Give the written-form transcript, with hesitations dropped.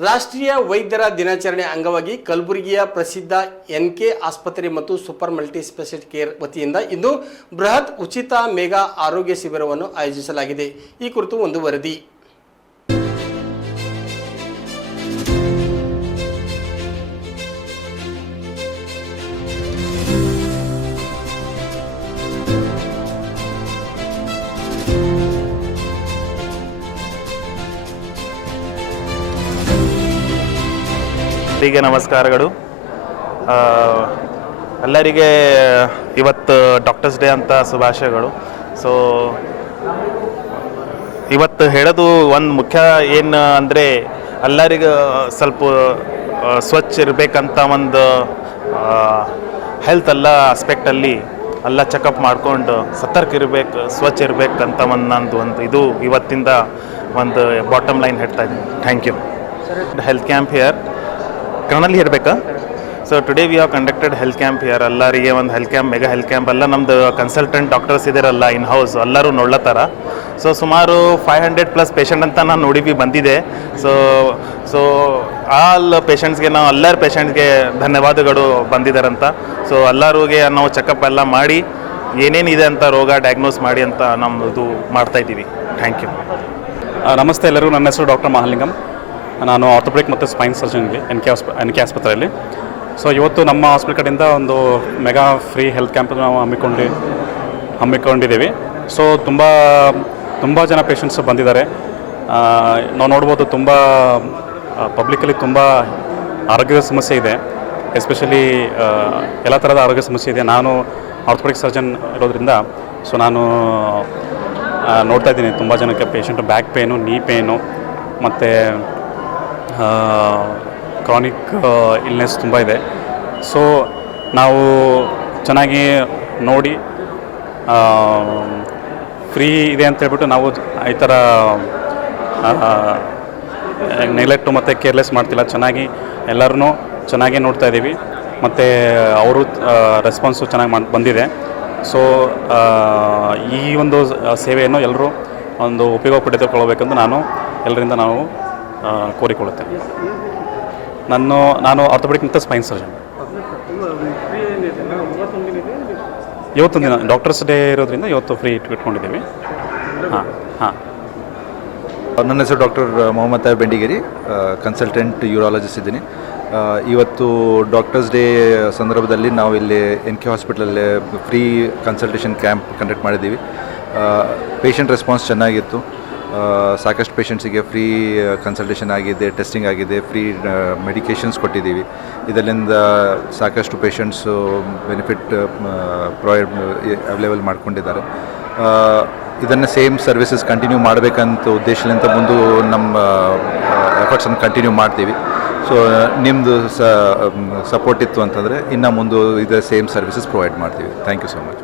ರಾಷ್ಟ್ರೀಯ ವೈದ್ಯರ ದಿನಾಚರಣೆ ಅಂಗವಾಗಿ ಕಲಬುರಗಿಯ ಪ್ರಸಿದ್ಧ ಎನ್ಕೆ ಆಸ್ಪತ್ರೆ ಮತ್ತು ಸೂಪರ್ ಮಲ್ಟಿ ಸ್ಪೆಷಾಲಿಟಿ ಕೇರ್ ವತಿಯಿಂದ ಇಂದು ಬೃಹತ್ ಉಚಿತ ಮೆಗಾ ಆರೋಗ್ಯ ಶಿಬಿರವನ್ನು ಆಯೋಜಿಸಲಾಗಿದೆ. ಈ ಕುರಿತು ಒಂದು ವರದಿ. ಎಲ್ಲರಿಗೆ ನಮಸ್ಕಾರಗಳು. ಎಲ್ಲರಿಗೆ ಇವತ್ತು ಡಾಕ್ಟರ್ಸ್ ಡೇ ಅಂತ ಶುಭಾಶಯಗಳು. ಸೊ ಇವತ್ತು ಹೇಳೋದು ಒಂದು ಮುಖ್ಯ ಏನು ಅಂದರೆ ಎಲ್ಲರಿಗೂ ಸ್ವಲ್ಪ ಸ್ವಚ್ಛ ಇರಬೇಕಂತ ಒಂದು ಹೆಲ್ತ್ ಎಲ್ಲ ಆಸ್ಪೆಕ್ಟಲ್ಲಿ ಎಲ್ಲ ಚೆಕಪ್ ಮಾಡ್ಕೊಂಡು ಸತರ್ಕ ಇರಬೇಕು, ಸ್ವಚ್ಛ ಇರಬೇಕಂತ ಒಂದು ಇದು ಇವತ್ತಿಂದ ಒಂದು ಬಾಟಮ್ ಲೈನ್ ಹೇಳ್ತಾ ಇದ್ದೀನಿ. Thank you. Health camp here ಕರ್ನಲ್ಲಿ ಇರಬೇಕಾ? So today we have conducted health camp here. ಎಲ್ಲರಿಗೆ ಒಂದು health camp, mega health camp ಎಲ್ಲ ನಮ್ಮದು ಕನ್ಸಲ್ಟೆಂಟ್ ಡಾಕ್ಟರ್ಸ್ ಇದ್ದಾರಲ್ಲ ಇನ್ ಹೌಸ್, ಎಲ್ಲರೂ ನೋಡ್ಲತ್ತಾರ. ಸೊ ಸುಮಾರು 500+ ಪೇಷಂಟ್ ಅಂತ ನಾನು ನೋಡಿ ಬಂದಿದೆ. ಸೊ ಆಲ್ ಪೇಷಂಟ್ಸ್ಗೆ ನಾವು ಎಲ್ಲರ ಪೇಷಂಟ್ಸ್ಗೆ ಧನ್ಯವಾದಗಳು ಬಂದಿದ್ದಾರಂತ. ಸೊ ಎಲ್ಲರಿಗೆ ನಾವು ಚೆಕಪ್ ಎಲ್ಲ ಮಾಡಿ ಏನೇನಿದೆ ಅಂತ ರೋಗ ಡಯಾಗ್ನೋಸ್ ಮಾಡಿ ಅಂತ ನಮ್ಮದು ಮಾಡ್ತಾಯಿದ್ದೀವಿ. Thank you. ನಮಸ್ತೆ ಎಲ್ಲರಿಗೂ. ನನ್ನ ಹೆಸರು ಡಾಕ್ಟರ್ ಮಹಾಲಿಂಗಂ. ನಾನು ಆರ್ಥೋಪೆಡಿಕ್ ಮತ್ತು ಸ್ಪೈನ್ ಸರ್ಜನ್ಗೆ ಎನ್ ಕೆ ಆಸ್ಪತ್ರೆಯಲ್ಲಿ. ಸೊ ಇವತ್ತು ನಮ್ಮ ಹಾಸ್ಪಿಟಲ್ ಕಡೆಯಿಂದ ಒಂದು ಮೆಗಾ ಫ್ರೀ ಹೆಲ್ತ್ ಕ್ಯಾಂಪ್ ನಾವು ಹಮ್ಮಿಕೊಂಡಿದ್ದೀವಿ. ಸೊ ತುಂಬ ಜನ ಪೇಷಂಟ್ಸ್ ಬಂದಿದ್ದಾರೆ. ನಾವು ನೋಡ್ಬೋದು ತುಂಬ ಪಬ್ಲಿಕಲ್ಲಿ ತುಂಬ ಆರೋಗ್ಯದ ಸಮಸ್ಯೆ ಇದೆ. ಎಸ್ಪೆಷಲಿ ಎಲ್ಲ ಥರದ ಆರೋಗ್ಯ ಸಮಸ್ಯೆ ಇದೆ. ನಾನು ಆರ್ಥೋಪೆಡಿಕ್ ಸರ್ಜನ್ ಇರೋದ್ರಿಂದ ಸೊ ನಾನು ನೋಡ್ತಾ ಇದ್ದೀನಿ ತುಂಬ ಜನಕ್ಕೆ ಪೇಷಂಟು ಬ್ಯಾಕ್ ಪೇನು, ನೀ ಪೇನು ಮತ್ತು ಕ್ರಾನಿಕ್ ಇಲ್ನೆಸ್ ತುಂಬ ಇದೆ. ಸೊ ನಾವು ಚೆನ್ನಾಗಿ ನೋಡಿ ಫ್ರೀ ಇದೆ ಅಂತ ಹೇಳ್ಬಿಟ್ಟು ನಾವು ಈ ಥರ ನೆಗ್ಲೆಕ್ಟು ಮತ್ತು ಕೇರ್ಲೆಸ್ ಮಾಡ್ತಿಲ್ಲ. ಚೆನ್ನಾಗಿ ಎಲ್ಲರೂ ಚೆನ್ನಾಗೇ ನೋಡ್ತಾ ಇದ್ದೀವಿ ಮತ್ತು ಅವರು ರೆಸ್ಪಾನ್ಸು ಚೆನ್ನಾಗಿ ಬಂದಿದೆ. ಸೊ ಈ ಒಂದು ಸೇವೆಯನ್ನು ಎಲ್ಲರೂ ಒಂದು ಉಪಯೋಗ ಪಡೆದುಕೊಳ್ಳಬೇಕೆಂದು ಎಲ್ಲರಿಂದ ನಾವು ಕೋರಿಕೊಳ್ಳುತ್ತೇನೆ. ನಾನು ಆರ್ಥೋಪೆಡಿಕ್ ಮತ್ತು ಸ್ಪೈನ್ ಸರ್ಜನ್. ಇವತ್ತೊಂದು ದಿನ ಡಾಕ್ಟರ್ಸ್ ಡೇ ಇರೋದ್ರಿಂದ ಇವತ್ತು ಫ್ರೀ ಇಟ್ಕೊಂಡಿದ್ದೀವಿ. ಹಾಂ. ನನ್ನ ಹೆಸರು doctor Mohammed Tayab Bendigeri, consultant urologist ಇದ್ದೀನಿ. ಇವತ್ತು ಡಾಕ್ಟರ್ಸ್ ಡೇ ಸಂದರ್ಭದಲ್ಲಿ ನಾವು ಇಲ್ಲಿ ಎನ್ ಕೆ ಹಾಸ್ಪಿಟಲಲ್ಲಿ ಫ್ರೀ ಕನ್ಸಲ್ಟೇಷನ್ ಕ್ಯಾಂಪ್ ಕಂಡಕ್ಟ್ ಮಾಡಿದ್ದೀವಿ. ಪೇಷಂಟ್ ರೆಸ್ಪಾನ್ಸ್ ಚೆನ್ನಾಗಿತ್ತು. ಸಾಕಷ್ಟು ಪೇಷಂಟ್ಸಿಗೆ ಫ್ರೀ ಕನ್ಸಲ್ಟೇಷನ್ ಆಗಿದೆ, ಟೆಸ್ಟಿಂಗ್ ಆಗಿದೆ, ಫ್ರೀ ಮೆಡಿಕೇಷನ್ಸ್ ಕೊಟ್ಟಿದ್ದೀವಿ. ಇದರಿಂದ ಸಾಕಷ್ಟು ಪೇಷಂಟ್ಸು ಬೆನಿಫಿಟ್ ಅವೈಲೇಬಲ್ ಮಾಡ್ಕೊಂಡಿದ್ದಾರೆ. ಇದನ್ನು ಸೇಮ್ ಸರ್ವಿಸಸ್ ಕಂಟಿನ್ಯೂ ಮಾಡಬೇಕಂತ ಉದ್ದೇಶದಿಂದ ಮುಂದೆ ನಮ್ಮ ಎಫರ್ಟ್ಸನ್ನು ಕಂಟಿನ್ಯೂ ಮಾಡ್ತೀವಿ. ಸೊ ನಿಮ್ಮದು ಸಪೋರ್ಟ್ ಇತ್ತು ಅಂತಂದರೆ ಇನ್ನು ಮುಂದೆ ಇದರ ಸೇಮ್ ಸರ್ವಿಸಸ್ ಪ್ರೊವೈಡ್ ಮಾಡ್ತೀವಿ. Thank you so much.